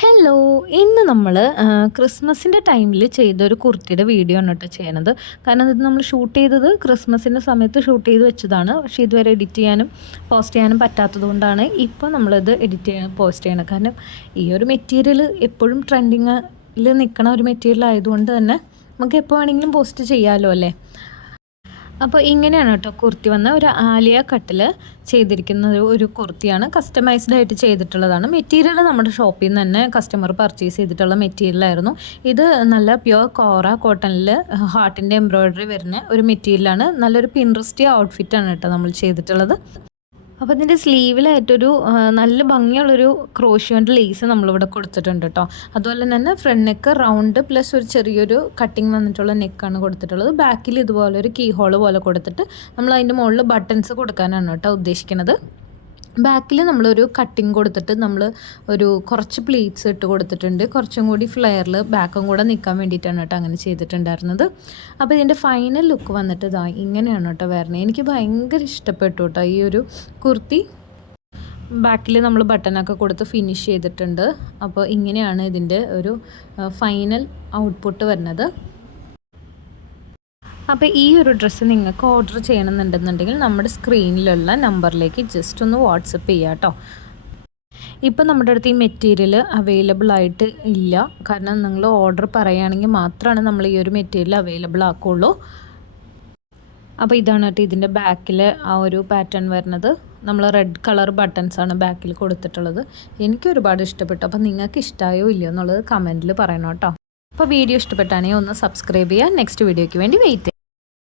Hello, ഇന്ന് നമ്മൾ ക്രിസ്മസിൻ്റെ ടൈമിൽ ചെയ്തൊരു കുർത്തിയുടെ വീഡിയോ ആണ് കേട്ടോ ചെയ്യണത്. കാരണം ഇത് നമ്മൾ ഷൂട്ട് ചെയ്തത് ക്രിസ്മസിൻ്റെ സമയത്ത് ഷൂട്ട് ചെയ്ത് വെച്ചതാണ്. പക്ഷേ ഇതുവരെ എഡിറ്റ് ചെയ്യാനും പോസ്റ്റ് ചെയ്യാനും പറ്റാത്തത് കൊണ്ടാണ് ഇപ്പോൾ നമ്മളിത് എഡിറ്റ് ചെയ്യാൻ പോസ്റ്റ് ചെയ്യണം. കാരണം ഈ ഒരു മെറ്റീരിയൽ എപ്പോഴും ട്രെൻഡിങ്ങിൽ നിൽക്കണ ഒരു മെറ്റീരിയൽ ആയതുകൊണ്ട് തന്നെ നമുക്ക് എപ്പോൾ വേണമെങ്കിലും പോസ്റ്റ് ചെയ്യാമല്ലോ അല്ലേ. അപ്പോൾ ഇങ്ങനെയാണ് കേട്ടോ കുർത്തി വന്ന ഒരു ആലിയ കട്ടിൽ ചെയ്തിരിക്കുന്ന ഒരു കുർത്തിയാണ്. കസ്റ്റമൈസ്ഡ് ആയിട്ട് ചെയ്തിട്ടുള്ളതാണ്. മെറ്റീരിയൽ നമ്മുടെ ഷോപ്പിൽ നിന്ന് തന്നെ കസ്റ്റമർ പർച്ചേസ് ചെയ്തിട്ടുള്ള മെറ്റീരിയലായിരുന്നു. ഇത് നല്ല പ്യുവർ കോറ കോട്ടണിൽ ഹാർട്ടിൻ്റെ എംബ്രോയ്ഡറി വരുന്ന ഒരു മെറ്റീരിയലാണ്. നല്ലൊരു പിൻട്രസ്റ്റി ഔട്ട്ഫിറ്റാണ് കേട്ടോ നമ്മൾ ചെയ്തിട്ടുള്ളത്. അപ്പോൾ ഇതിൻ്റെ സ്ലീവിലായിട്ടൊരു നല്ല ഭംഗിയുള്ളൊരു ക്രോഷ്യോൻ്റെ ലേസ് നമ്മളിവിടെ കൊടുത്തിട്ടുണ്ട് കേട്ടോ. അതുപോലെ തന്നെ ഫ്രണ്ട് നെക്ക് റൗണ്ട് പ്ലസ് ഒരു ചെറിയൊരു കട്ടിങ് വന്നിട്ടുള്ള നെക്കാണ് കൊടുത്തിട്ടുള്ളത്. ബാക്കിൽ ഇതുപോലെ ഒരു കീ ഹോള് പോലെ കൊടുത്തിട്ട് നമ്മൾ അതിൻ്റെ മുകളിൽ ബട്ടൺസ് കൊടുക്കാനാണ് കേട്ടോ ഉദ്ദേശിക്കുന്നത്. ബാക്കിൽ നമ്മളൊരു കട്ടിങ് കൊടുത്തിട്ട് നമ്മൾ ഒരു കുറച്ച് പ്ലീറ്റ്സ് ഇട്ട് കൊടുത്തിട്ടുണ്ട്. കുറച്ചും കൂടി ഫ്ലെയറിൽ ബാക്കും കൂടെ നിൽക്കാൻ വേണ്ടിയിട്ടാണ് കേട്ടോ അങ്ങനെ ചെയ്തിട്ടുണ്ടായിരുന്നത്. അപ്പോൾ ഇതിൻ്റെ ഫൈനൽ ലുക്ക് വന്നിട്ട് ഇതാ ഇങ്ങനെയാണ് കേട്ടോ വരുന്നത്. എനിക്ക് ഭയങ്കര ഇഷ്ടപ്പെട്ടു കേട്ടോ ഈ ഒരു കുർത്തി. ബാക്കിൽ നമ്മൾ ബട്ടണൊക്കെ കൊടുത്ത് ഫിനിഷ് ചെയ്തിട്ടുണ്ട്. അപ്പോൾ ഇങ്ങനെയാണ് ഇതിൻ്റെ ഒരു ഫൈനൽ ഔട്ട്പുട്ട് വരുന്നത്. അപ്പോൾ ഈ ഒരു ഡ്രസ്സ് നിങ്ങൾക്ക് ഓർഡർ ചെയ്യണമെന്നുണ്ടെന്നുണ്ടെങ്കിൽ നമ്മുടെ സ്ക്രീനിലുള്ള നമ്പറിലേക്ക് ജസ്റ്റ് ഒന്ന് വാട്സപ്പ് ചെയ്യുക കേട്ടോ. ഇപ്പം നമ്മുടെ അടുത്ത് ഈ മെറ്റീരിയൽ അവൈലബിൾ ആയിട്ട് ഇല്ല. കാരണം നിങ്ങൾ ഓർഡർ പറയുകയാണെങ്കിൽ മാത്രമാണ് നമ്മൾ ഈ ഒരു മെറ്റീരിയൽ അവൈലബിൾ ആക്കുകയുള്ളൂ. അപ്പോൾ ഇതാണ് കേട്ടോ ഇതിൻ്റെ ബാക്കിൽ ആ ഒരു പാറ്റേൺ വരുന്നത്. നമ്മൾ റെഡ് കളർ ബട്ടൺസാണ് ബാക്കിൽ കൊടുത്തിട്ടുള്ളത്. എനിക്ക് ഒരുപാട് ഇഷ്ടപ്പെട്ടു. അപ്പോൾ നിങ്ങൾക്ക് ഇഷ്ടമായോ ഇല്ലയോ എന്നുള്ളത് കമൻറ്റിൽ പറയണം കേട്ടോ. അപ്പോൾ വീഡിയോ ഇഷ്ടപ്പെട്ടാണെങ്കിൽ ഒന്ന് സബ്സ്ക്രൈബ് ചെയ്യുക. നെക്സ്റ്റ് വീഡിയോയ്ക്ക് വേണ്ടി വെയിറ്റ്